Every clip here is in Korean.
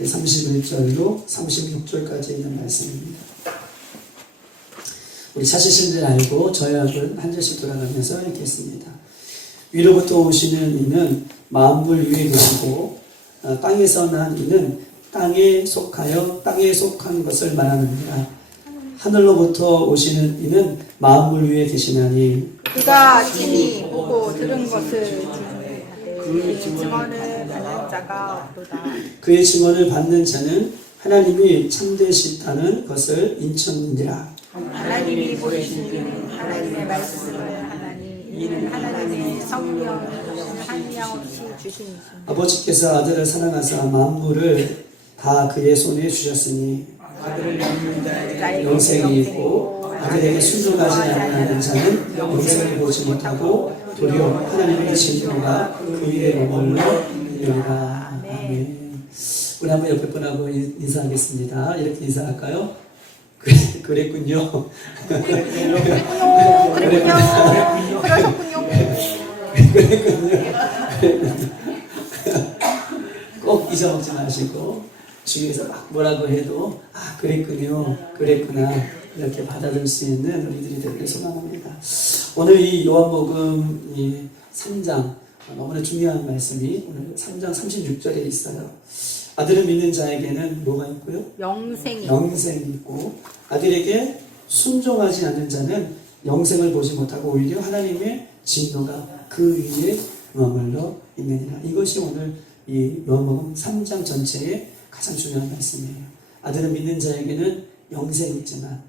31절로 36절까지 있는 말씀입니다. 우리 찾으신 줄 알고 저약은 한 절씩 돌아가면서 읽겠습니다. 위로부터 오시는 이는 만물 위에 계시고 땅에서 난 이는 땅에 속하여 땅에 속한 것을 말하느니라. 하늘로부터 오시는 이는 만물 위에 계시나니 그가 친히 보고 들은 것을 주문하되 그의 증언을 받는 자가 없도다. 그의 증언을 받는 자는 하나님이 참되시다는 것을 인쳤느니라. 하나님이 보내신 이는 하나님의 말씀을 하나니 이는 하나님의 성령을 한량없이 주시니 아버지께서 아들을 사랑하사 만물을 다 그의 손에 주셨으니 아들을 낳는 자에게 영생이 있고 아들에게 순종하지 않는 자는 영생을 보지 못하고 도리어 하나님의 진노가 그 위에 머물러 있느니라. 아멘. 우리 한번 옆에 분하고 인사하겠습니다. 이렇게 인사할까요? 그랬군요. 꼭 잊어먹지 마시고 주위에서 막 뭐라고 해도 그랬군요, 그랬구나 이렇게 받아들일 수 있는 우리들이 되길 소망합니다. 오늘 이 요한복음 3장 너무나 중요한 말씀이 오늘 3장 36절에 있어요. 아들을 믿는 자에게는 뭐가 있고요? 영생이 있고 아들에게 순종하지 않는 자는 영생을 보지 못하고 오히려 하나님의 진노가 그 위에 머물러 있느니라. 이것이 오늘 이 요한복음 3장 전체의 가장 중요한 말씀이에요. 아들을 믿는 자에게는 영생이 있지만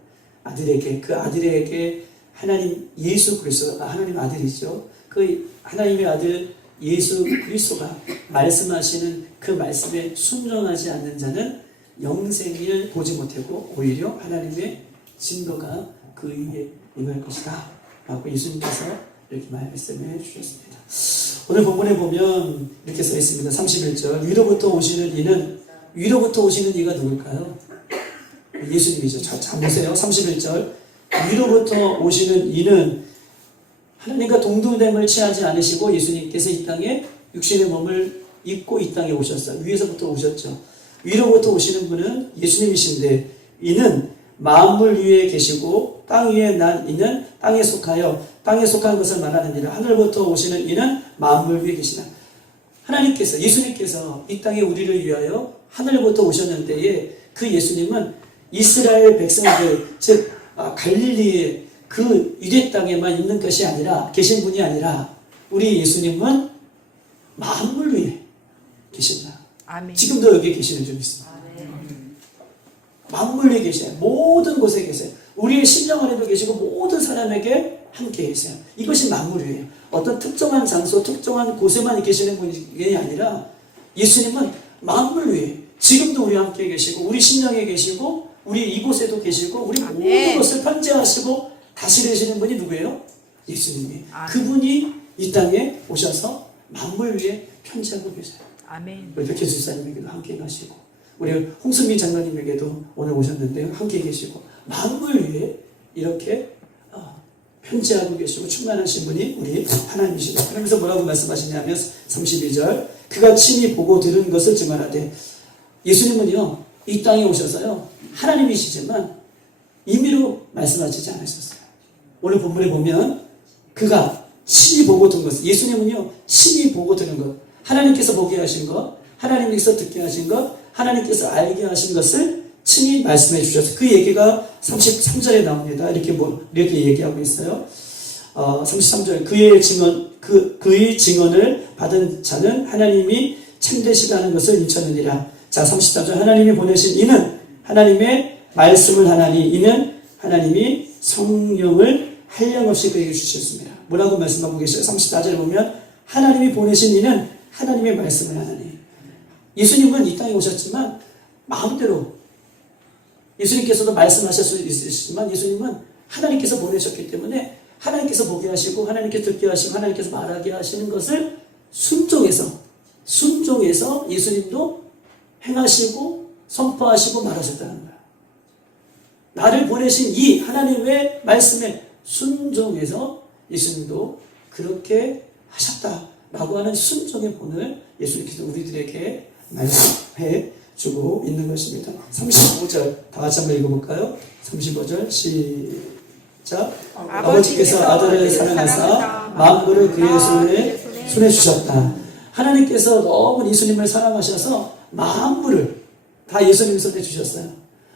그 아들에게 하나님 예수 그리스도가 하나님 아들이죠. 그 하나님의 아들 예수 그리스도가 말씀하시는 그 말씀에 순종하지 않는 자는 영생을 보지 못하고 오히려 하나님의 진노가 그 위에 임할 것이다 라고 예수님께서 이렇게 말씀해 주셨습니다. 오늘 본문에 보면 이렇게 써 있습니다. 31절 위로부터 오시는 이가 누굴까요? 예수님이죠. 자 보세요. 31절 위로부터 오시는 이는 하나님과 동등됨을 취하지 않으시고 예수님께서 이 땅에 육신의 몸을 입고 이 땅에 오셨어요. 위에서부터 오셨죠. 위로부터 오시는 분은 예수님이신데 이는 만물 위에 계시고 땅 위에 난 이는 땅에 속한 것을 말하느니라. 하늘부터 오시는 이는 만물 위에 계시나. 하나님께서 예수님께서 이 땅에 우리를 위하여 하늘부터 오셨는데 그 예수님은 이스라엘 백성들 즉 갈릴리의 그 유대 땅에만 있는 것이 아니라 계신 분이 아니라 우리 예수님은 만물 위에 계신다. 아멘. 지금도 여기 계시는 줄 믿습니다. 만물 위에 계셔요. 모든 곳에 계세요. 우리의 심령 안에도 계시고 모든 사람에게 함께 계세요. 이것이 만물이에요. 어떤 특정한 장소, 특정한 곳에만 계시는 분이 아니라 예수님은 만물 위에 지금도 우리와 함께 계시고 우리 심령에 계시고 우리 이곳에도 계시고 우리 모든 것을 편재하시고 다스리시는 분이 누구예요? 예수님이. 그분이 이 땅에 오셔서 만물 위에 편재하고 계세요. 아멘. 우리 백혜수 사님에게도 함께 가시고 우리 홍승민 장로님에게도 오늘 오셨는데 함께 계시고 만물 위에 이렇게 편재하고 계시고 충만하신 분이 우리 하나님이시다. 그러면서 뭐라고 말씀하시냐면 32절 그가 친히 보고 들은 것을 증언하되 예수님은요 이 땅에 오셔서요 하나님이시지만 임의로 말씀하시지 않으셨어요. 오늘 본문에 보면 그가 친히 보고 들은 것 예수님은요 친히 보고 들은 것 하나님께서 보게 하신 것 하나님께서 듣게 하신 것 하나님께서 알게 하신 것을 친히 말씀해 주셔서 그 얘기가 33절에 나옵니다. 이렇게 얘기하고 있어요. 33절 그의 증언을 받은 자는 하나님이 참되시다는 것을 인쳤느니라. 자 33절 하나님이 보내신 이는 하나님의 말씀을 하나니 이는 하나님이 성령을 한량없이 그에게 주셨습니다. 뭐라고 말씀하고 계셔요? 34절에 보면 하나님이 보내신 이는 하나님의 말씀을 하나니 예수님은 이 땅에 오셨지만 마음대로 예수님께서도 말씀하실 수 있으시지만 예수님은 하나님께서 보내셨기 때문에 하나님께서 보게 하시고 하나님께서 듣게 하시고 하나님께서 말하게 하시는 것을 순종해서 예수님도 행하시고 선포하시고 말하셨다는 거예요. 나를 보내신 이 하나님의 말씀에 순종해서 예수님도 그렇게 하셨다라고 하는 순종의 본을 예수님께서 우리들에게 말씀해 주고 있는 것입니다. 35절 다 같이 한번 읽어볼까요? 35절 시작. 아버지께서 아들을 사랑하사 만물을 그의 손에 주셨다. 하나님께서 너무 예수님을 사랑하셔서 만물을 다 예수님 손에 주셨어요.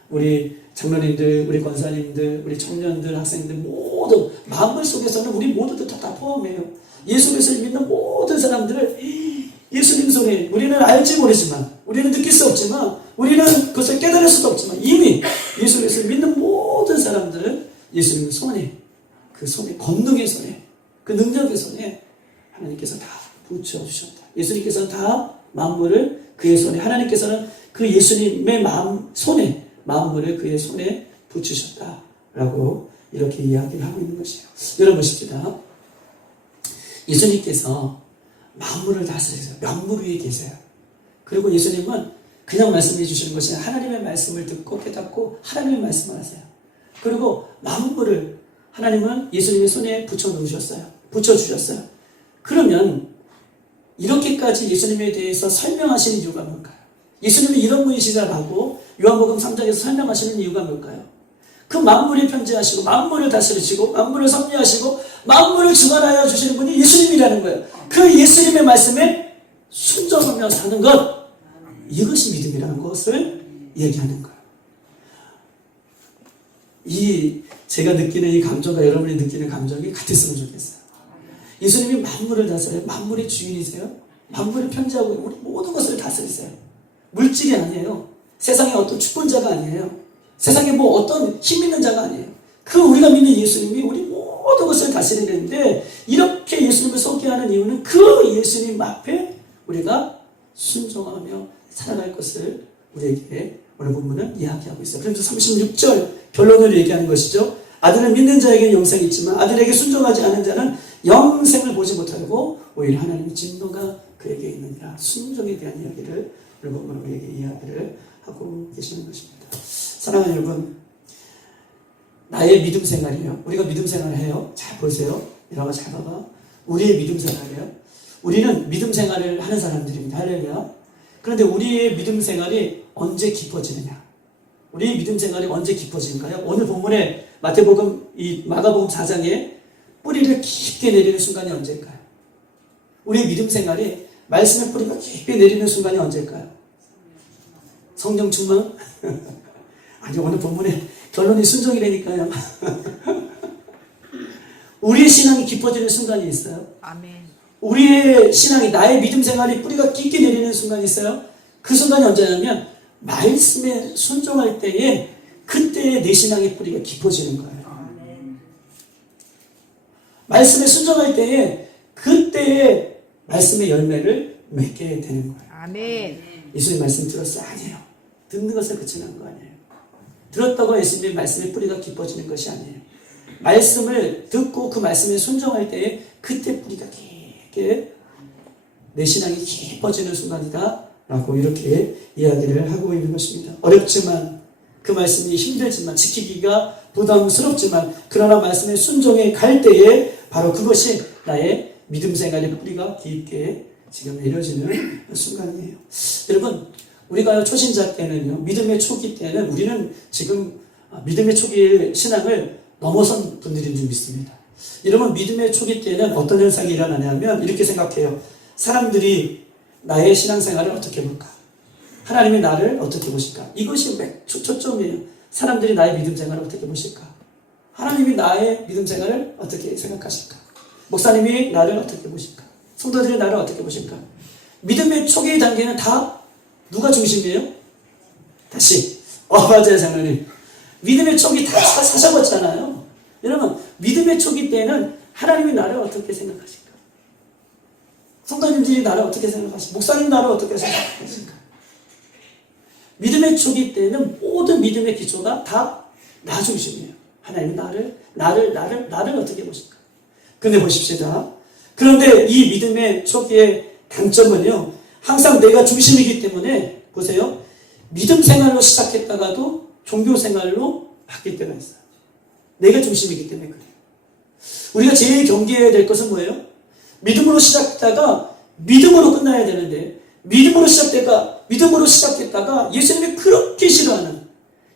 우리 장로님들, 우리 권사님들, 우리 청년들, 학생들 모두 만물 속에서는 우리 모두들 다 포함해요. 예수 그리스도를 믿는 모든 사람들을 예수님 손에, 우리는 알지 모르지만, 우리는 느낄 수 없지만, 우리는 그것을 깨달을 수도 없지만 이미 예수 그리스도를 믿는 모든 사람들은 예수님 손에, 그 손에, 권능의 손에, 그 능력의 손에 하나님께서 다 붙여주셨다. 예수님께서는 다 만물을 그의 손에, 하나님께서는 그 예수님의 손에 만물을 그의 손에 붙이셨다라고 이렇게 이야기를 하고 있는 것이에요. 여러분 보십시다. 예수님께서 만물을 다스리세요. 만물 위에 계세요. 그리고 예수님은 그냥 말씀해 주시는 것이 하나님의 말씀을 듣고 깨닫고 하나님의 말씀을 하세요. 그리고 만물을 하나님은 예수님의 손에 붙여놓으셨어요. 붙여주셨어요. 그러면 이렇게까지 예수님에 대해서 설명하시는 이유가 뭘까요? 예수님이 이런 분이시다라고 요한복음 3장에서 설명하시는 이유가 뭘까요? 그 만물을 편재하시고 만물을 다스리시고 만물을 섭리하시고 만물을 주관하여 주시는 분이 예수님이라는 거예요. 그 예수님의 말씀에 순종하며 사는 것, 이것이 믿음이라는 것을 얘기하는 거예요. 제가 느끼는 이 감정과 여러분이 느끼는 감정이 같았으면 좋겠어요. 예수님이 만물을 다스려요. 만물의 주인이세요. 만물을 편재하고 우리 모든 것을 다스리세요. 물질이 아니에요. 세상에 어떤 축권자가 아니에요. 세상에 뭐 어떤 힘 있는 자가 아니에요. 그 우리가 믿는 예수님이 우리 모든 것을 다스리는데, 이렇게 예수님을 소개하는 이유는 그 예수님 앞에 우리가 순종하며 살아갈 것을 우리에게 오늘 본문은 이야기하고 있어요. 그래서 36절 결론을 얘기하는 것이죠. 아들을 믿는 자에게는 영생이 있지만 아들에게 순종하지 않은 자는 영생을 보지 못하고 오히려 하나님의 진노가 그에게 있느니라. 순종에 대한 이야기를 오늘 본문은 우리에게 이야기를 하고 계시는 것입니다. 사랑하는 여러분, 나의 믿음 생활이요. 우리가 믿음 생활을 해요. 잘 보세요. 이러고 잘 봐봐. 우리의 믿음 생활이요. 우리는 믿음 생활을 하는 사람들입니다. 할렐루야. 그런데 우리의 믿음 생활이 언제 깊어지느냐? 우리의 믿음 생활이 언제 깊어지는가요? 오늘 본문에 마태복음, 이 마가복음 4장에 뿌리를 깊게 내리는 순간이 언제일까요? 우리의 믿음 생활이 말씀의 뿌리가 깊게 내리는 순간이 언제일까요? 성령 충만? 아니, 오늘 본문에 결론이 순종이라니까요. 우리의 신앙이 깊어지는 순간이 있어요. 아멘. 우리의 신앙이, 나의 믿음 생활이 뿌리가 깊게 내리는 순간이 있어요. 그 순간이 언제냐면 말씀에 순종할 때에, 그때에 내 신앙의 뿌리가 깊어지는 거예요. 말씀에 순종할 때에 그때에 말씀의 열매를 맺게 되는 거예요. 아멘. 예수님 말씀 들었어요? 아니에요. 듣는 것을 그치는 거 아니에요. 들었다고 예수님의 말씀의 뿌리가 깊어지는 것이 아니에요. 말씀을 듣고 그 말씀에 순종할 때에 그때 뿌리가 깊게, 내 신앙이 깊어지는 순간이다 라고 이렇게 이야기를 하고 있는 것입니다. 어렵지만, 그 말씀이 힘들지만, 지키기가 부담스럽지만, 그러나 말씀에 순종해 갈 때에 바로 그것이 나의 믿음 생활의 뿌리가 깊게 지금 내려지는 순간이에요. 여러분, 우리가 초신자 때는요, 믿음의 초기 때는 우리는 지금 믿음의 초기의 신앙을 넘어선 분들인 줄 믿습니다. 여러분, 믿음의 초기 때는 어떤 현상이 일어나냐면 이렇게 생각해요. 사람들이 나의 신앙생활을 어떻게 볼까? 하나님이 나를 어떻게 보실까? 이것이 초점이에요. 사람들이 나의 믿음 생활을 어떻게 보실까? 하나님이 나의 믿음 생활을 어떻게 생각하실까? 목사님이 나를 어떻게 보실까? 성도들이 나를 어떻게 보실까? 믿음의 초기 단계는 다 누가 중심이에요? 다시. 맞아요, 장로님. 믿음의 초기 다 사셔봤잖아요. 여러분, 믿음의 초기 때는 하나님이 나를 어떻게 생각하실까? 성도님들이 나를 어떻게 생각하실까? 목사님 나를 어떻게 생각하실까? 믿음의 초기 때는 모든 믿음의 기초가 다 나 중심이에요. 하나님이 나를 어떻게 보실까? 근데 보십시다. 그런데 이 믿음의 초기의 단점은요, 항상 내가 중심이기 때문에, 보세요. 믿음 생활로 시작했다가도 종교 생활로 바뀔 때가 있어요. 내가 중심이기 때문에 그래요. 우리가 제일 경계해야 될 것은 뭐예요? 믿음으로 시작했다가 믿음으로 끝나야 되는데, 믿음으로 시작했다가 믿음으로 시작했다가 예수님이 그렇게 싫어하는,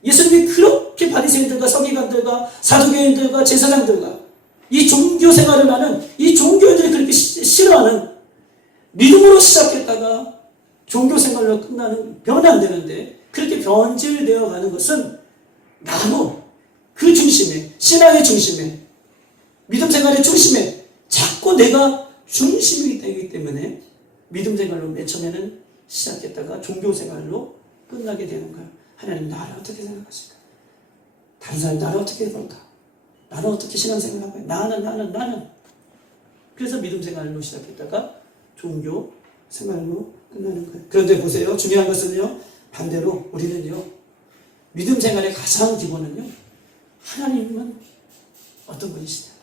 예수님이 그렇게 바리새인들과 서기관들과 사두개인들과 제사장들과 이 종교 생활을 하는 이 종교인들이 그렇게 싫어하는, 믿음으로 시작했다가 종교 생활로 끝나는, 변환되는데 그렇게 변질되어 가는 것은 나로 그 중심에, 신앙의 중심에, 믿음 생활의 중심에 자꾸 내가 중심이 되기 때문에 믿음 생활로 맨 처음에는 시작했다가 종교 생활로 끝나게 되는 거예요. 하나님 나를 어떻게 생각하실까? 다른 사람이 나를 어떻게 볼까? 나는 어떻게 신앙생활을 하고 나는 그래서 믿음 생활로 시작했다가 종교 생활로 끝나는 거예요. 그런데 보세요. 중요한 것은요, 반대로 우리는요, 믿음 생활의 가장 기본은요, 하나님은 어떤 분이시냐?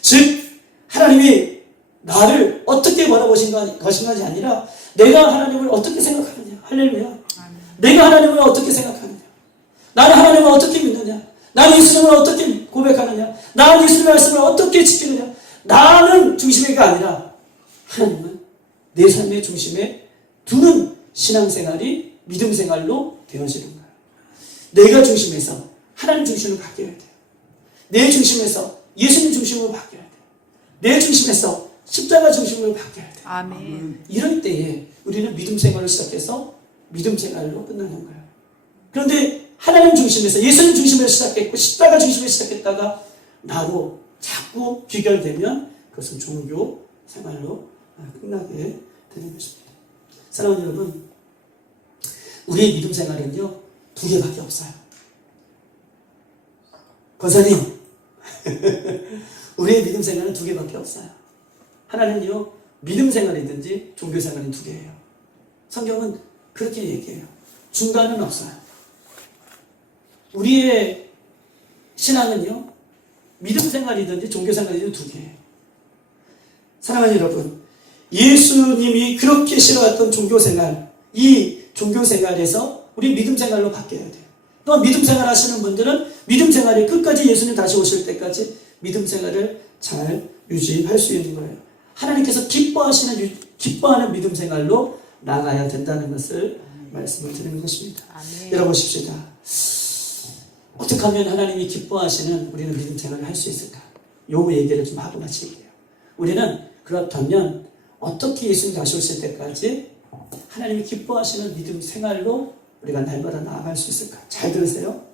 즉 하나님이 나를 어떻게 바라보신 것인가이 아니라 내가 하나님을 어떻게 생각하느냐. 할렐루야. 내가 하나님을 어떻게 생각하느냐, 나는 하나님을 어떻게 믿느냐, 나는 예수님을 어떻게 고백하느냐, 나는 예수님의 말씀을 어떻게 지키느냐, 나는 중심이가 아니라 하나님은 내 삶의 중심에 두는 신앙생활이 믿음생활로 되어지는 거예요. 내가 중심에서 하나님 중심으로 바뀌어야 돼요. 내 중심에서 예수님 중심으로 바뀌어야 돼요. 내 중심에서 십자가 중심으로 바뀌어야 돼요. 아멘. 이럴 때에 우리는 믿음생활을 시작해서 믿음생활로 끝나는 거예요. 그런데 하나님 중심에서, 예수님 중심에서 시작했고 십자가 중심에서 시작했다가 나로 자꾸 귀결되면 그것은 종교 생활로 끝나게 되는 것입니다. 사랑하는 여러분, 우리의 믿음 생활은요, 두 개밖에 없어요. 권사님, 우리의 믿음 생활은 두 개밖에 없어요. 하나는요, 믿음 생활이든지 종교 생활은 두 개예요. 성경은 그렇게 얘기해요. 중간은 없어요. 우리의 신앙은요, 믿음 생활이든지 종교 생활이든지 두 개예요. 사랑하는 여러분, 예수님이 그렇게 싫어했던 종교 생활, 이 종교 생활에서 우리 믿음 생활로 바뀌어야 돼요. 또한 믿음 생활 하시는 분들은 믿음 생활이 끝까지 예수님 다시 오실 때까지 믿음 생활을 잘 유지할 수 있는 거예요. 하나님께서 기뻐하는 믿음 생활로 나가야 된다는 것을 말씀을 드리는 것입니다. 아멘. 열어보십시다. 어떻게 하면 하나님이 기뻐하시는 우리는 믿음 생활을 할 수 있을까? 요 얘기를 좀 하고 마칠게요. 우리는 그렇다면 어떻게 예수님 다시 오실 때까지 하나님이 기뻐하시는 믿음 생활로 우리가 날마다 나아갈 수 있을까? 잘 들으세요.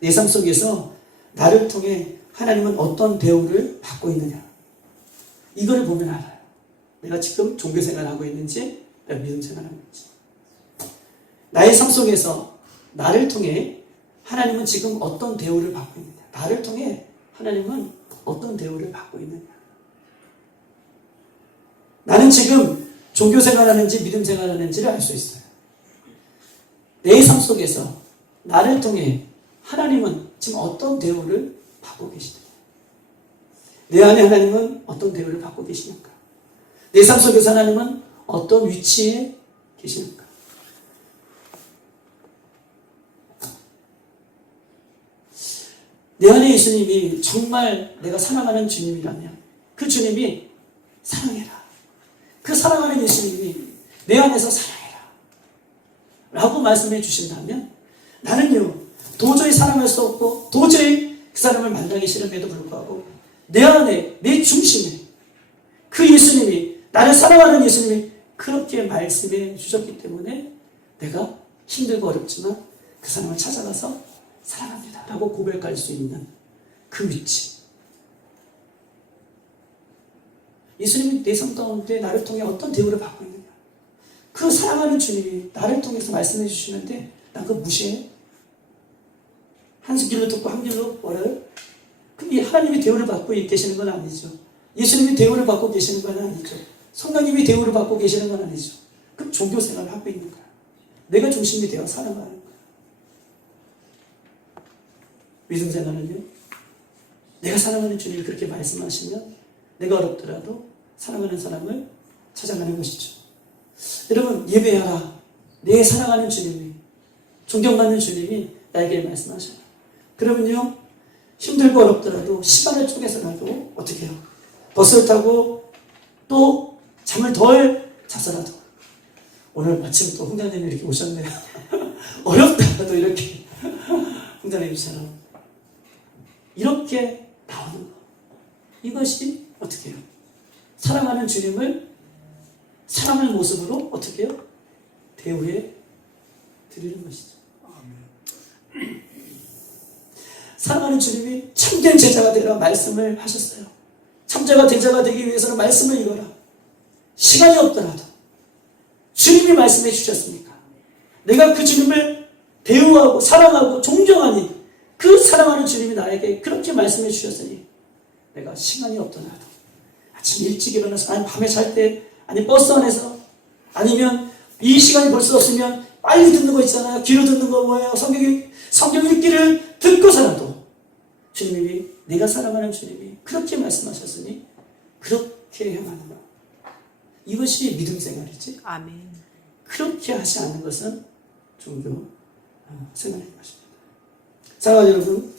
내 삶 속에서 나를 통해 하나님은 어떤 대우를 받고 있느냐, 이거를 보면 알아요. 내가 지금 종교 생활을 하고 있는지, 내가 믿음 생활을 하고 있는지. 나의 삶 속에서 나를 통해 하나님은 지금 어떤 대우를 받고 있느냐, 나를 통해 하나님은 어떤 대우를 받고 있느냐. 나는 지금 종교 생활하는지 믿음 생활하는지를 알 수 있어요. 내 삶 속에서 나를 통해 하나님은 지금 어떤 대우를 받고 계시느냐, 내 안에 하나님은 어떤 대우를 받고 계시는가, 내 삶 속에서 하나님은 어떤 위치에 계시는가. 내 안에 예수님이 정말 내가 사랑하는 주님이라면 그 주님이 사랑해라, 그 사랑하는 예수님이 내 안에서 사랑해라 라고 말씀해 주신다면 나는요, 도저히 사랑할 수 없고 도저히 그 사람을 만나기 싫음에도 불구하고 내 안에, 내 중심에 그 예수님이, 나를 사랑하는 예수님이 그렇게 말씀해 주셨기 때문에 내가 힘들고 어렵지만 그 사람을 찾아가서 사랑합니다 라고 고백할 수 있는 그 위치. 예수님이 내 삶 가운데 나를 통해 어떤 대우를 받고 있느냐, 그 사랑하는 주님이 나를 통해서 말씀해 주시는데 난 그거 무시해? 한 귀로 듣고 한 귀로 뭐라요? 그게 하나님이 대우를 받고 계시는 건 아니죠. 예수님이 대우를 받고 계시는 건 아니죠. 성령님이 대우를 받고 계시는 건 아니죠. 그럼 종교 생활을 하고 있는 거야. 내가 중심이 되어 살아가는 거야. 믿음 생활은요, 내가 사랑하는 주님이 그렇게 말씀하시면 내가 어렵더라도 사랑하는 사람을 찾아가는 것이죠. 여러분, 예배하라. 내 사랑하는 주님이, 존경받는 주님이 나에게 말씀하셔요. 그러면요, 힘들고 어렵더라도 시간을 쪼개서라도 어떻게 해요? 버스를 타고 또 잠을 덜 자서라도 오늘 마침 또 홍자님이 이렇게 오셨네요. 어렵다가도 이렇게 홍자님처럼 이렇게 나오는 거. 이것이 어떻게 해요? 사랑하는 주님을 사랑하는 모습으로 어떻게 해요? 대우해 드리는 것이죠. 사랑하는 주님이 참된 제자가 되라 말씀을 하셨어요. 참자가 제자가 되기 위해서는 말씀을 읽어라. 시간이 없더라도 주님이 말씀해 주셨으니까 내가 그 주님을 대우하고 사랑하고 존경하니 그 사랑하는 주님이 나에게 그렇게 말씀해 주셨으니 내가 시간이 없더라도 아침 일찍 일어나서 아니 밤에 잘 때 아니 버스 안에서 아니면 이 시간이 벌써 없으면 빨리 듣는 거 있잖아요. 귀로 듣는 거 뭐예요? 성경 읽기를 듣고서라도 주님이 내가 사랑하는 주님이 그렇게 말씀하셨으니 그렇게 행하는 것. 이것이 믿음 생활이지. 아멘. 그렇게 하지 않는 것은 종교 생활인 것입니다. 사랑하는 여러분,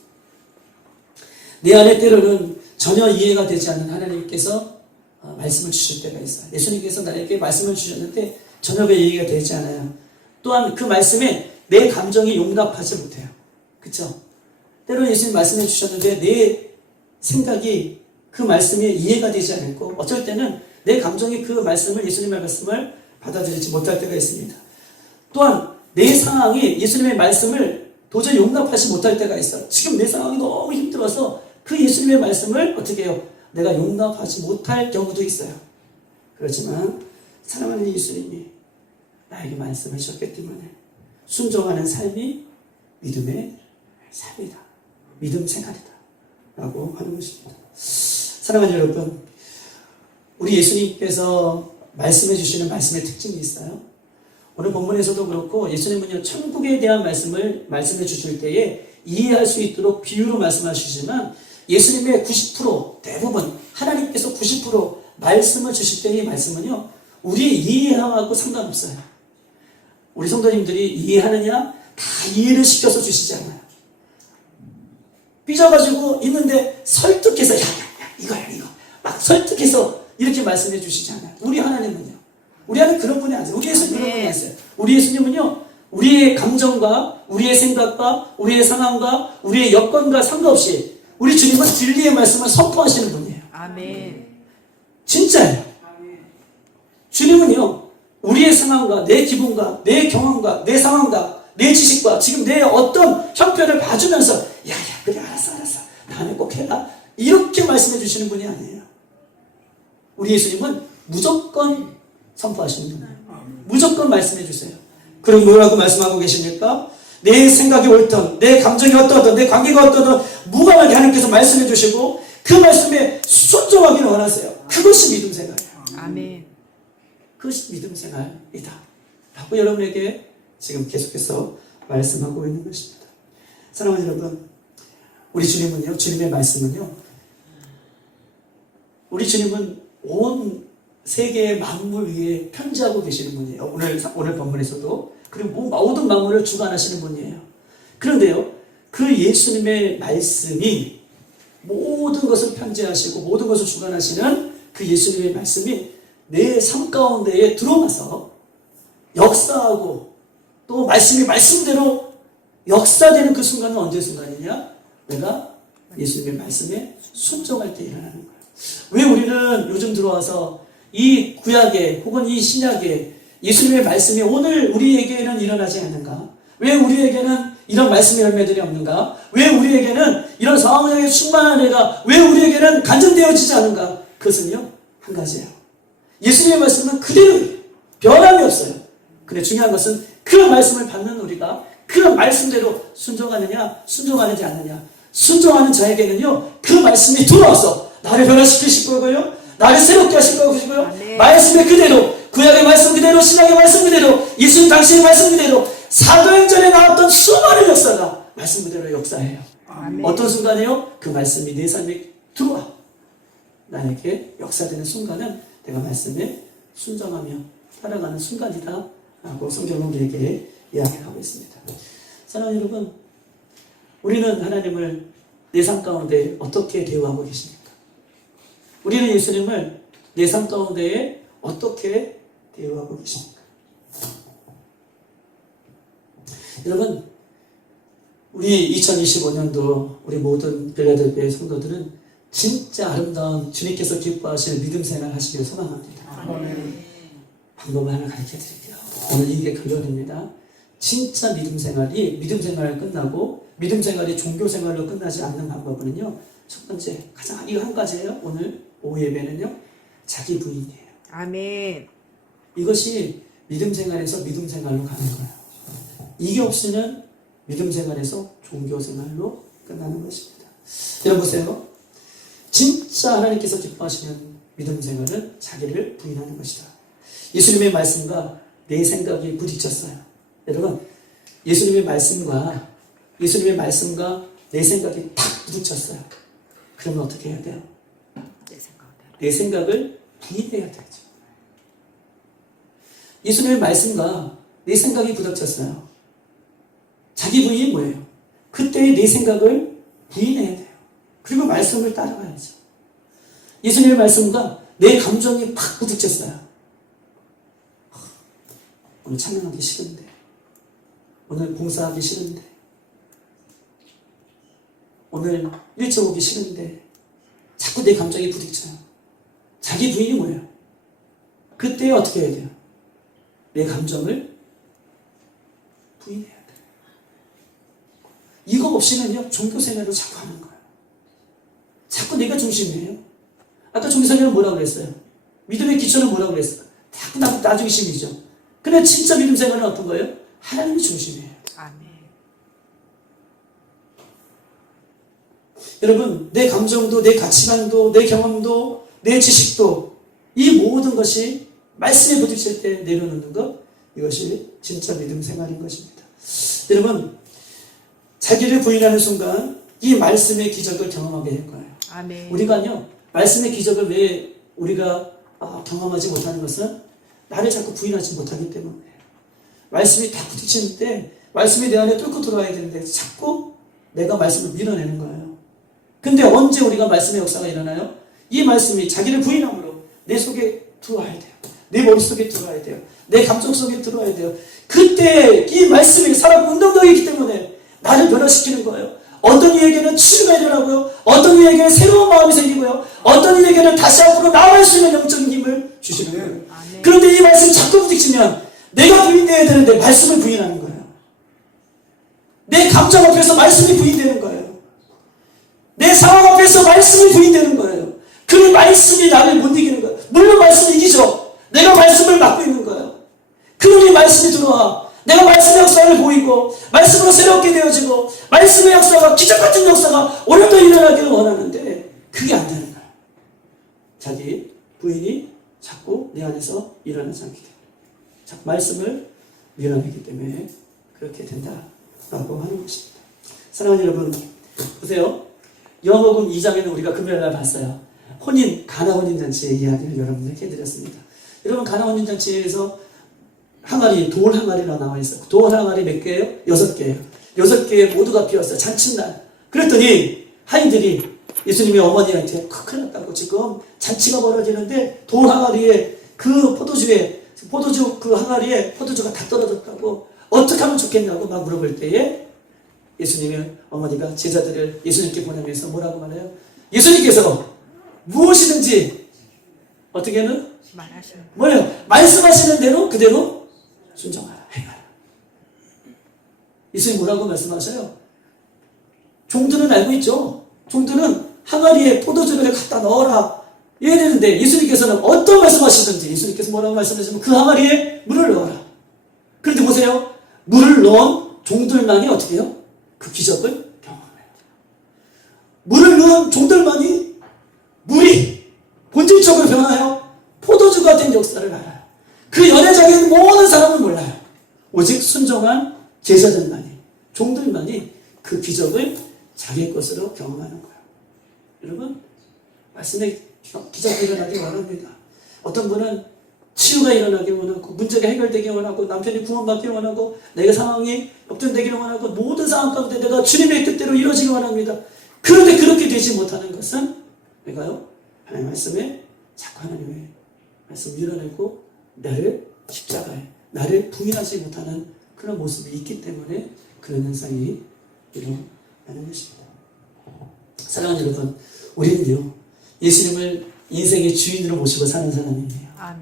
내 안에 때로는 전혀 이해가 되지 않는 하나님께서 말씀을 주실 때가 있어요. 예수님께서 나에게 말씀을 주셨는데 전혀 이해가 되지 않아요. 또한 그 말씀에 내 감정이 용납하지 못해요. 그렇죠? 때로는 예수님 말씀해 주셨는데 내 생각이 그 말씀에 이해가 되지 않고 어쩔 때는 내 감정이 그 말씀을 예수님의 말씀을 받아들이지 못할 때가 있습니다. 또한 내 상황이 예수님의 말씀을 도저히 용납하지 못할 때가 있어요. 지금 내 상황이 너무 힘들어서 그 예수님의 말씀을 어떻게 해요? 내가 용납하지 못할 경우도 있어요. 그렇지만 사랑하는 예수님이 나에게 말씀해 주셨기 때문에 순종하는 삶이 믿음의 삶이다. 믿음 생활이다. 라고 하는 것입니다. 사랑하는 여러분, 우리 예수님께서 말씀해 주시는 말씀의 특징이 있어요. 오늘 본문에서도 그렇고 예수님은요 천국에 대한 말씀을 말씀해 주실 때에 이해할 수 있도록 비유로 말씀하시지만 예수님의 90% 대부분 하나님께서 90% 말씀을 주실 때의 말씀은요 우리의 이해하고 상관없어요. 우리 성도님들이 이해하느냐 다 이해를 시켜서 주시지 않아요. 삐져가지고 있는데 설득해서 야 이거야 이거 막 설득해서 이렇게 말씀해 주시지 않아요. 우리 하나님은요. 우리 하나님 그런 분이 아니세요. 우리 예수님 그런 분이 아니세요. 우리 예수님은요. 우리의 감정과 우리의 생각과 우리의 상황과 우리의 여건과 상관없이 우리 주님은 진리의 말씀을 선포하시는 분이에요. 아멘. 진짜예요. 주님은요. 우리의 상황과 내 기분과 내 경험과 내 상황과 내 지식과 지금 내 어떤 형편을 봐주면서 야야 그래 알았어 다음에 꼭 해라 이렇게 말씀해 주시는 분이 아니에요. 우리 예수님은 무조건 선포하시는 분이에요. 무조건 말씀해 주세요. 그럼 뭐라고 말씀하고 계십니까? 내 생각이 옳던 내 감정이 어떠든 내 관계가 어떠든 무관하게 하나님께서 말씀해 주시고 그 말씀에 순종하기를 원하세요. 그것이 믿음 생활이에요. 아멘. 그것이 믿음 생활이다 라고 여러분에게 지금 계속해서 말씀하고 있는 것입니다. 사랑하는 여러분, 우리 주님은요, 주님의 말씀은요, 우리 주님은 온 세계의 만물 위에 편지하고 계시는 분이에요. 오늘 본문에서도. 그리고 모든 만물을 주관하시는 분이에요. 그런데요, 그 예수님의 말씀이 모든 것을 편지하시고 모든 것을 주관하시는 그 예수님의 말씀이 내 삶 가운데에 들어와서 역사하고 또 말씀이 말씀대로 역사되는 그 순간은 언제 순간이냐? 내가 예수님의 말씀에 순종할 때 일어나는 거예요. 왜 우리는 요즘 들어와서 이 구약에 혹은 이 신약에 예수님의 말씀이 오늘 우리에게는 일어나지 않는가? 왜 우리에게는 이런 말씀의 열매들이 없는가? 왜 우리에게는 이런 상황의 충만한 애가 왜 우리에게는 간증되어지지 않은가? 그것은요 한 가지예요. 예수님의 말씀은 그대로 변함이 없어요. 근데 중요한 것은 그 말씀을 받는 우리가 그 말씀대로 순종하느냐 순종하지 않느냐. 순종하는 자에게는요 그 말씀이 들어와서 나를 변화시키실 거고요 나를 새롭게 하실 거고요 말씀의 그대로 구약의 말씀 그대로 신약의 말씀 그대로 예수님 당시의 말씀 그대로 사도행전에 나왔던 수많은 역사가 말씀 그대로 역사해요. 아멘. 어떤 순간에요? 그 말씀이 내 삶에 들어와 나에게 역사되는 순간은 내가 말씀에 순종하며 살아가는 순간이다 라고 성경은 우리에게 이야기하고 있습니다. 사랑하는 여러분, 우리는 하나님을 내 삶 가운데 어떻게 대우하고 계십니까? 우리는 예수님을 내 삶 가운데에 어떻게 대우하고 계십니까? 여러분, 우리 2025년도 우리 모든 빌라델피아의 성도들은 진짜 아름다운 주님께서 기뻐하시는 믿음 생활 하시길 소망합니다. 방법을 하나 가르쳐 드릴게요. 오늘 이게 결론입니다. 진짜 믿음 생활이 끝나고 믿음 생활이 종교 생활로 끝나지 않는 방법은요. 첫 번째, 가장 이거 한 가지예요. 오늘 오후 예배는요. 자기 부인이에요. 아멘. 이것이 믿음 생활에서 믿음 생활로 가는 거예요. 이게 없으면 믿음 생활에서 종교 생활로 끝나는 것입니다. 여러분 보세요. 진짜 하나님께서 기뻐하시는 믿음 생활은 자기를 부인하는 것이다. 예수님의 말씀과 내 생각이 부딪혔어요. 여러분, 예수님의 말씀과 내 생각이 탁 부딪혔어요. 그러면 어떻게 해야 돼요? 내 생각을 부인해야 되죠. 예수님의 말씀과 내 생각이 부딪혔어요. 자기 부인이 뭐예요? 그때의 내 생각을 부인해야 돼요. 그리고 말씀을 따라가야죠. 예수님의 말씀과 내 감정이 팍 부딪혔어요. 오늘 찬양하기 싫은데, 오늘 봉사하기 싫은데, 오늘 일찍 오기 싫은데, 자꾸 내 감정이 부딪혀요. 자기 부인이 뭐예요? 그때 어떻게 해야 돼요? 내 감정을 부인해야 돼요. 이거 없이는요, 종교생활로 자꾸 하는 거예요. 자꾸 내가 중심이에요. 아까 종교생활은 뭐라고 그랬어요? 믿음의 기초는 뭐라고 그랬어요? 자꾸 나 중심이죠. 근데 진짜 믿음 생활은 어떤 거예요? 하나님이 중심이에요. 아멘. 여러분, 내 감정도, 내 가치관도, 내 경험도, 내 지식도, 이 모든 것이 말씀에 부딪힐 때 내려놓는 것, 이것이 진짜 믿음 생활인 것입니다. 여러분, 자기를 부인하는 순간 이 말씀의 기적을 경험하게 될 거예요. 아멘. 우리가요, 말씀의 기적을 왜 우리가 경험하지 못하는 것은 나를 자꾸 부인하지 못하기 때문이에요. 말씀이 다 부딪히는 때 말씀이 내 안에 뚫고 들어와야 되는데 자꾸 내가 말씀을 밀어내는 거예요. 근데 언제 우리가 말씀의 역사가 일어나요? 이 말씀이 자기를 부인함으로 내 속에 들어와야 돼요. 내 머릿속에 들어와야 돼요. 내 감정 속에 들어와야 돼요. 그때 이 말씀이 살아있고 운동력이기 때문에 나를 변화시키는 거예요. 어떤 이에게는 치유가 일어나고요. 어떤 이에게는 새로운 마음이 생기고요. 어떤 이에게는 다시 앞으로 나아갈 수 있는 영적인 힘을 주시는 거예요. 아멘. 그런데 이 말씀이 자꾸 부딪히면 내가 부인해야 되는데 말씀을 부인하는 거예요. 내 감정 앞에서 말씀이 부인되는 거예요. 내 상황 앞에서 말씀이 부인되는 거예요. 그 말씀이 나를 못 이기는 거예요. 물론 말씀이 이기죠. 내가 말씀을 맡고 있는 거예요. 그러니 말씀이 들어와. 내가 말씀의 역사를 보이고 말씀으로 새롭게 되어지고 말씀의 역사가 기적같은 역사가 오늘도 일어나기를 원하는데 그게 안 되는 거예요. 자기 부인이 자꾸 내 안에서 일어나지 않기 때문에 자꾸 말씀을 밀어내기 때문에 그렇게 된다라고 하는 것입니다. 사랑하는 여러분, 보세요. 요한복음 2장에는 우리가 금요일날 봤어요. 가나 혼인잔치의 이야기를 여러분들에게 해드렸습니다. 여러분, 가나 혼인잔치에서 항아리, 돌 항아리가 나와 있어요. 돌 항아리 몇 개예요? 6개예요. 6개 모두가 비었어요. 잔칫날. 그랬더니 하인들이 예수님의 어머니한테 큰일 났다고 지금 잔치가 벌어지는데 돌 항아리에 그 포도주 그 항아리에 포도주가 다 떨어졌다고 어떻게 하면 좋겠냐고 막 물어볼 때에 예수님의 어머니가 제자들을 예수님께 보내면서 뭐라고 말해요? 예수님께서 무엇이든지 어떻게는 말하시는 뭐예요? 말씀하시는 대로 그대로 순종하라, 행하라. 예수님 뭐라고 말씀하셔요? 종들은 알고 있죠. 종들은 항아리에 포도주를 갖다 넣어라 이랬는데 예수님께서는 어떤 말씀하시든지 예수님께서 뭐라고 말씀하시면 그 항아리에 물을 넣어라. 그런데 보세요. 물을 넣은 종들만이 어떻게 해요? 그 기적을 경험해요. 물을 넣은 종들만이 물이 본질적으로 변화하여 포도주가 된 역사를 알아요. 그 연회장에 있는 모든 사람은 몰라요. 오직 순종한 제자들만이, 종들만이 그 기적을 자기 것으로 경험하는 거예요. 여러분, 말씀의 기적이 일어나기 원합니다. 어떤 분은 치유가 일어나기 원하고, 문제가 해결되기 원하고, 남편이 구원받기 원하고, 내가 상황이 역전되기를 원하고, 모든 상황 가운데 내가 주님의 뜻대로 이루어지기 원합니다. 그런데 그렇게 되지 못하는 것은 내가요, 하나님의 말씀에 자꾸 하나님의 말씀을 밀어내고 나를 십자가에 나를 부인하지 못하는 그런 모습이 있기 때문에 그런 현상이 일어나는 것입니다. 사랑하는 여러분, 우리는요 예수님을 인생의 주인으로 모시고 사는 사람이에요. 아멘.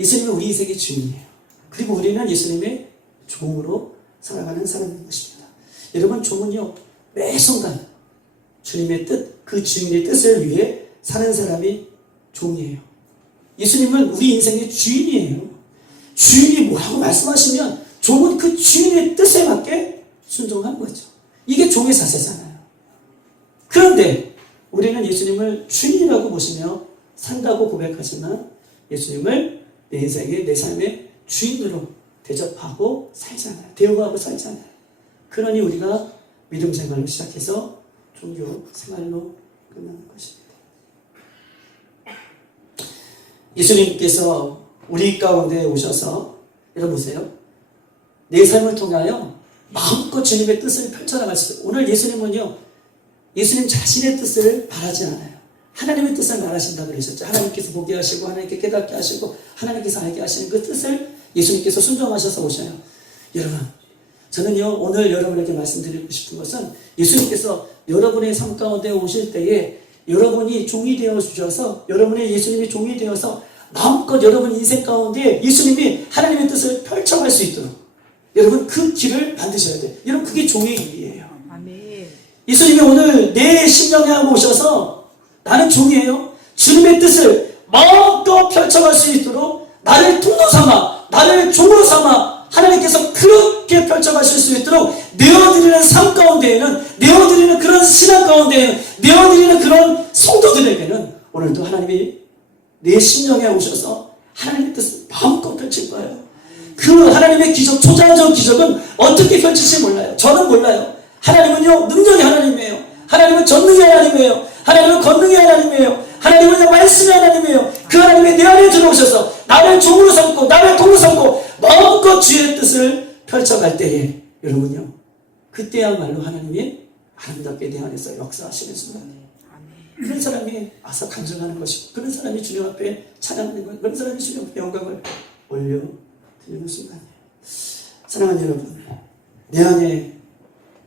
예수님은 우리 인생의 주인이에요. 그리고 우리는 예수님의 종으로 살아가는 사람인 것입니다. 여러분, 종은요 매 순간 주님의 뜻, 그 주인의 뜻을 위해 사는 사람이 종이에요. 예수님은 우리 인생의 주인이에요. 주인이 뭐라고 말씀하시면 종은 그 주인의 뜻에 맞게 순종하는 거죠. 이게 종의 자세잖아요. 그런데 우리는 예수님을 주인이라고 보시며 산다고 고백하지만 예수님을 내 인생의, 내 삶의 주인으로 대접하고 살잖아요. 대우하고 살잖아요. 그러니 우리가 믿음 생활로 시작해서 종교 생활로 끝나는 것입니다. 예수님께서 우리 가운데 오셔서 여러분 보세요. 내 삶을 통하여 마음껏 주님의 뜻을 펼쳐나갈 수 있어요. 오늘 예수님은요, 예수님 자신의 뜻을 바라지 않아요. 하나님의 뜻을 말하신다고 그러셨죠. 하나님께서 보게 하시고 하나님께 깨닫게 하시고 하나님께서 알게 하시는 그 뜻을 예수님께서 순종하셔서 오셔요. 여러분, 저는요 오늘 여러분에게 말씀드리고 싶은 것은 예수님께서 여러분의 삶 가운데 오실 때에 여러분이 종이 되어 주셔서 여러분의 예수님이 종이 되어서 마음껏 여러분 인생 가운데 예수님이 하나님의 뜻을 펼쳐갈 수 있도록 여러분 그 길을 만드셔야 돼요. 여러분 그게 종의 길이에요. 아멘. 예수님이 오늘 내 심령에 오셔서 나는 종이에요. 주님의 뜻을 마음껏 펼쳐갈 수 있도록 나를 통로 삼아 나를 종으로 삼아 하나님께서 그렇게 펼쳐가실 수 있도록 내어드리는 삶 가운데에는 내어드리는 그런 신앙 가운데에는 내어드리는 그런 성도들에게는 오늘도 하나님이 내 심령에 오셔서 하나님의 뜻을 마음껏 펼칠 거예요. 그 하나님의 기적, 초자연적 기적은 어떻게 펼칠지 몰라요. 저는 몰라요. 하나님은요 능력의 하나님이에요. 하나님은 전능의 하나님이에요. 하나님은 권능의 하나님이에요. 하나님은 말씀의 하나님이에요. 그 하나님이 내 안에 들어오셔서 나를 종으로 삼고 나를 통로 삼고 마음껏 주의 뜻을 펼쳐갈 때에 여러분요 그때야말로 하나님이 아름답게 내 안에서 역사하시는 순간이에요. 그런 사람이 와서 간증하는 것이고 그런 사람이 주님 앞에 찬양하는 것, 그런 사람이 주님 앞에 영광을 올려드리는 순간이에요. 사랑하는 여러분, 내 안에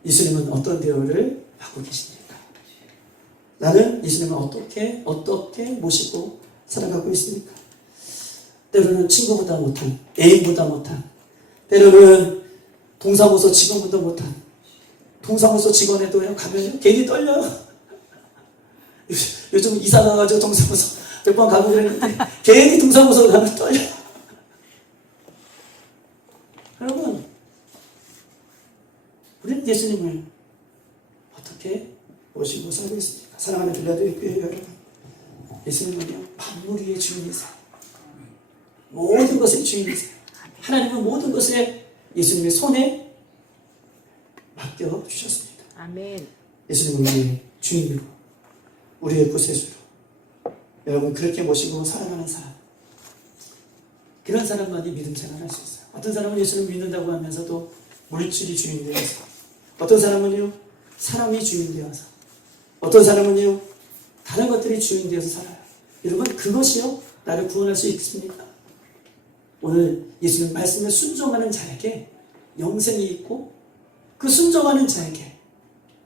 예수님은 어떤 대우를 받고 계십니까? 나는 예수님을 어떻게 모시고 살아가고 있습니까? 때로는 친구보다 못한, 애인보다 못한, 때로는 동사무소 직원보다 못한, 동사무소 직원에도 가면 괜히 떨려요. 요즘 이사 가가지고 동사무소 몇 번 가고 그랬는데 괜히 동사무소 가면 떨려요. 여러분, 우리는 예수님을 어떻게 모시고 살고 있습니까? 사랑하는 빌라델피아 교회 여러분, 예수님은요 만물 위의 주인이세요. 모든 것의 주인이세요. 하나님은 모든 것에 예수님의 손에 맡겨주셨습니다. 아멘. 예수님은 우리의 주인으로 우리의 구세주로 여러분 그렇게 모시고 살아가는 사람, 그런 사람만이 믿음 생활할 수 있어요. 어떤 사람은 예수님을 믿는다고 하면서도 물질이 주인 되어서, 어떤 사람은요 사람이 주인 되어서, 어떤 사람은요 다른 것들이 주인 되어서 살아요. 여러분 그것이요 나를 구원할 수 있습니까? 오늘 예수님 말씀에 순종하는 자에게 영생이 있고 그 순종하는 자에게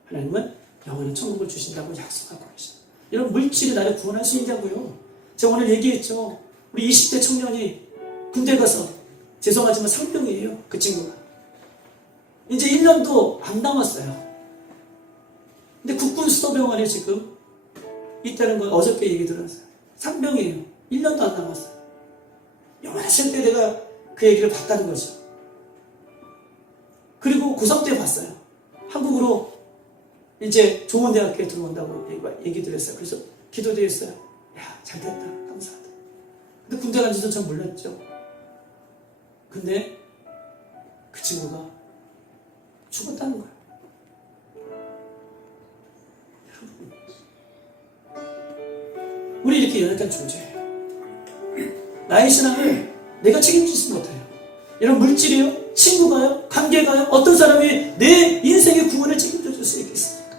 하나님은 영원한 천국을 주신다고 약속하고 계십니다. 여러분 물질이 나를 구원할 수 있냐고요? 제가 오늘 얘기했죠. 우리 20대 청년이 군대 가서, 죄송하지만 상병이에요. 그 친구가 이제 1년도 안 남았어요. 근데 국군 수도병원에 지금 있다는 건 어저께 얘기 들었어요. 상병이에요. 1년도 안 남았어요. 요만했을 때 내가 그 얘기를 봤다는 거죠. 그리고 고3 때 봤어요. 한국으로 이제 좋은 대학교에 들어온다고 얘기 드렸어요. 그래서 기도드렸어요. 야, 잘 됐다. 감사하다. 근데 군대 간지도 전 몰랐죠. 근데 그 친구가 죽었다는 거예요. 우리 이렇게 연약한 존재예요. 나의 신앙을 내가 책임질 수 못해요. 이런 물질이요, 친구가요, 관계가요, 어떤 사람이 내 인생의 구원을 책임져 줄 수 있겠습니까?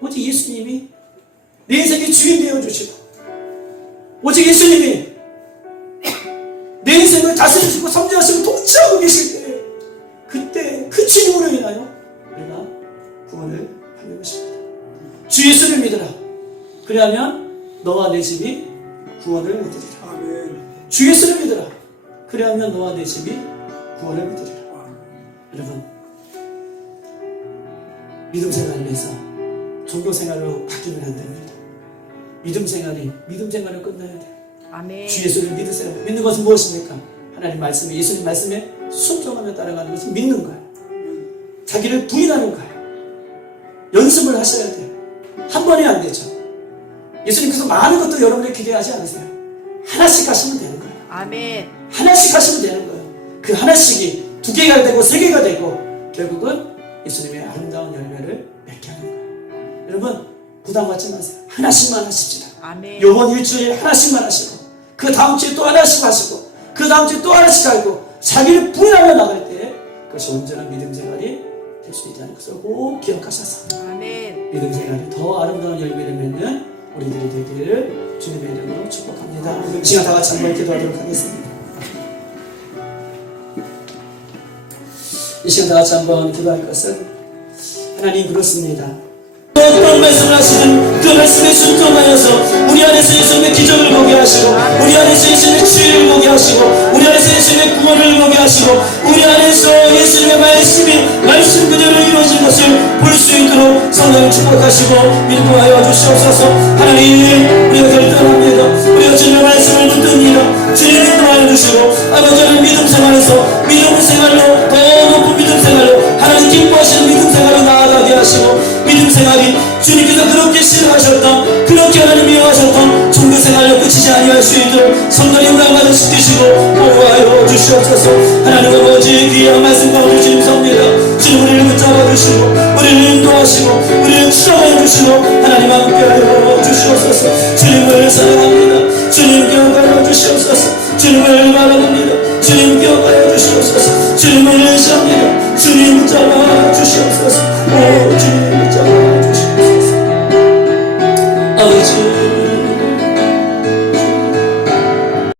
오직 예수님이 내 인생의 주인 되어주시고, 오직 예수님이 내 인생을 다스리시고 섬기하시고 통치하고 계실 때 주님으로 인하여 우리가 구원을 받는 것입니다. 주 예수를 믿으라. 그리하면 너와 내 집이 구원을 얻으리라. 주 예수를 믿으라. 그리하면 너와 내 집이 구원을 얻으리라. 여러분, 믿음 생활을 위해서 종교 생활로 바뀌면 안 됩니다. 믿음 생활을 끝나야 돼요. 아멘. 주 예수를 믿으세요. 믿는 것은 무엇입니까? 하나님 말씀에, 예수님 말씀에 순종하며 따라가는 것이 믿는 거예요. 자기를 부인하는 거예요. 연습을 하셔야 돼요. 한 번에 안 되죠. 예수님께서 많은 것도 여러분에게 기대하지 않으세요. 하나씩 하시면 되는 거예요. 아멘. 하나씩 하시면 되는 거예요. 그 하나씩이 2개가 되고 3개가 되고 결국은 예수님의 아름다운 열매를 맺게 하는 거예요. 여러분, 부담 갖지 마세요. 하나씩만 하십시다. 아멘. 요번 일주일에 하나씩만 하시고 그 다음 주에 또 하나씩 하시고 그 다음 주에 또 하나씩 하고 자기를 부인하며 나갈 때 그것이 온전한 믿음 생활이 될 수 있다는 것을 꼭 기억하셔서 아멘. 믿음 생활이 더 아름다운 열매를 맺는 우리들이 되기를 주님의 이름으로 축복합니다. 이 시간 다 같이 한번 기도하도록 하겠습니다. 이 시간 다 같이 한번 기도할 것은 하나님 그렇습니다. 어떤 말씀을 하시는 그 말씀에 순종하여서 우리 안에서 예수님의 기적을 보게 하시고 우리 안에서 예수님의 치유를 보게 하시고 우리 안에서 예수님의 구원을 보게 하시고 우리 안에서 예수님의 말씀 그대로 이루어진 것을 볼 수 있도록 성령을 축복하시고 인도하여 주시옵소서. 하나님, 우리가 결단합니다. 우리가 주님의 말씀을 붙듭니다. 주님 인도하여 주시고 아버지는 믿음 생활에서 믿음 생활로 더 높은 믿음 생활로 하나님 기뻐하시는 믿음 생활로 나아가게 하시고 믿음 생활이 주님께서 그렇게 싫어하셨던 그렇게 하나님 미워하셨던 종교 생활로 끝이지 아니할 수 있도록 성령이 우리를 시키시고 보호하여 주시옵소서. 하나님 아버지 귀한 말씀 가운데 주님 섭니다. 주님 우리를 붙잡아 주시고 우리를 인도하시고 우리를 치료해 주시고 하나님 함께하여 주시옵소서. 주님을 사랑합니다. 주님 기억하여 주시옵소서. 주님을 바라봅니다. 주님 기억하여 주시옵소서. 주님을 의지합니다. 주님 붙잡아 주시옵소서. 오 주님